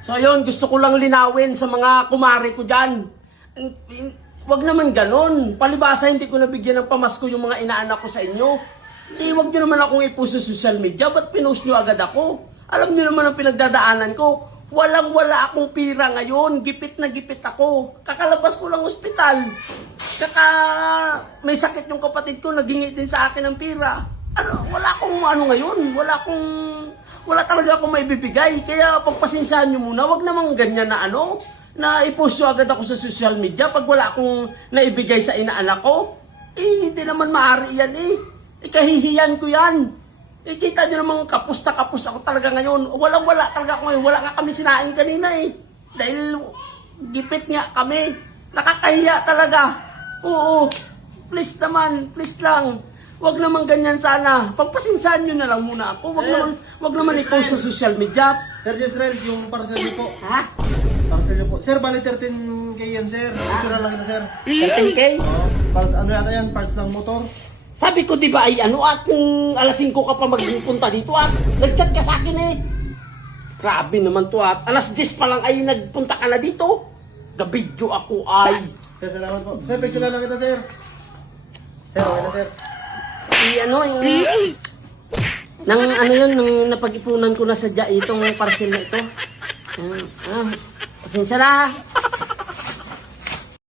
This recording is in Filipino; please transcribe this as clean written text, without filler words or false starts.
So ayun, gusto ko lang linawin sa mga kumari ko dyan. Wag naman ganon. Palibasa hindi ko nabigyan ng pamasko yung mga inaanak ko sa inyo. Wag nyo naman akong ipost sa social media. Ba't pinost nyo agad ako? Alam nyo naman ang pinagdadaanan ko. Walang-wala akong pira ngayon. Gipit na gipit ako. Kakalabas ko lang ospital. May sakit yung kapatid ko. Naghingi din sa akin ng pira. Wala akong ngayon. Wala talaga akong maibibigay. Kaya pagpasensyahan nyo muna. Wag namang ganyan na i-post nyo agad ako sa social media pag wala akong naibigay sa inaanak ko. Hindi naman maaari yan kahihiyan ko yan. Kita nyo namang kapos na kapos ako talaga ngayon. Walang-wala talaga ako ngayon. Wala nga kami sinain kanina Dahil gipit nga kami. Nakakahiya talaga. Oo. Please naman. Please lang. Wag naman ganyan sana. Pagpasensyahan nyo na lang muna ako. Wag naman i-post sa social media. Sir Jezreel, yung parcel niyo po. Ha? Parcel niyo po. Sir, bali 13K yan, sir. Picture lang kita, sir. 13K? Ano yata yan? Parts ng motor. Sabi ko diba at kung alas 5 ka pa magpunta dito nag-chat ka sa akin Grabe naman to alas 10 pa lang ay nagpunta ka na dito. Gabidyo ako Sir, salamat po. Sir, picture lang kita, sir. Sir, okay na, sir. Nang napag-ipunan ko na sadya itong parcel na ito. Pasensya na.